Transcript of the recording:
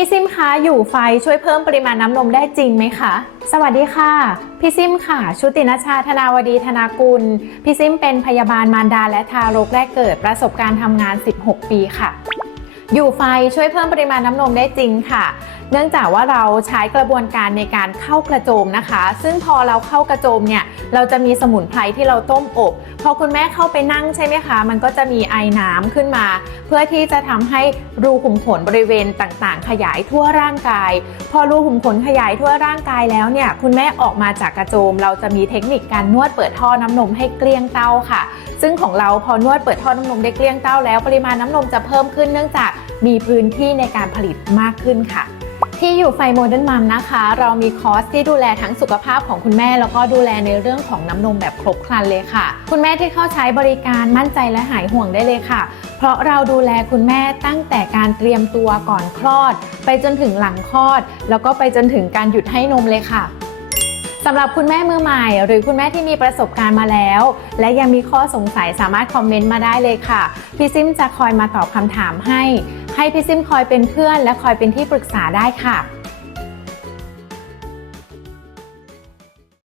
พี่ซิมคะอยู่ไฟช่วยเพิ่มปริมาณน้ำนมได้จริงไหมคะ สวัสดีค่ะ พี่ซิมค่ะ ชุตินชชาธนาวดีธนากุล พี่ซิมเป็นพยาบาลมารดาและทารกแรกเกิดประสบการณ์ทำงาน 16 ปีค่ะ อยู่ไฟช่วยเพิ่มปริมาณน้ำนมได้จริงค่ะเนื่องจากว่าเราใช้กระบวนการในการเข้ากระโจมนะคะ ซึ่งพอเราเข้ากระโจมเนี่ยเราจะมีสมุนไพรที่เราต้มอบ พอคุณแม่เข้าไปนั่งใช่ไหมคะ มันก็จะมีไอน้ำขึ้นมา เพื่อที่จะทำให้รูขุมขนบริเวณต่างๆ ขยายทั่วร่างกาย พอรูขุมขนขยายทั่วร่างกายแล้วเนี่ยคุณแม่ออกมาจากกระโจม เราจะมีเทคนิคการนวดเปิดท่อน้ำนมให้เกลี้ยงเต้าค่ะ ซึ่งของเราพอนวดเปิดท่อน้ำนมได้เกลี้ยงเต้าแล้วปริมาณน้ำนมจะเพิ่มขึ้นเนื่องจากมีพื้นที่ในการผลิตมากขึ้นค่ะ ที่อยู่ไฟโมเดิร์นมัมนะคะ เรามีคอร์สที่ดูแลทั้งสุขภาพของคุณแม่ แล้วก็ดูแลในเรื่องของน้ำนมแบบครบครันเลยค่ะ คุณแม่ที่เข้าใช้บริการมั่นใจและหายห่วงได้เลยค่ะ เพราะเราดูแลคุณแม่ตั้งแต่การเตรียมตัวก่อนคลอด ไปจนถึงหลังคลอด แล้วก็ไปจนถึงการหยุดให้นมเลยค่ะสำหรับคุณแม่มือใหม่ หรือคุณแม่ที่มีประสบการณ์มาแล้ว และยังมีข้อสงสัยสามารถคอมเมนต์มาได้เลยค่ะ พี่ซิมจะคอยมาตอบคำถามให้ ให้พี่ซิมคอยเป็นเพื่อนและคอยเป็นที่ปรึกษาได้ค่ะ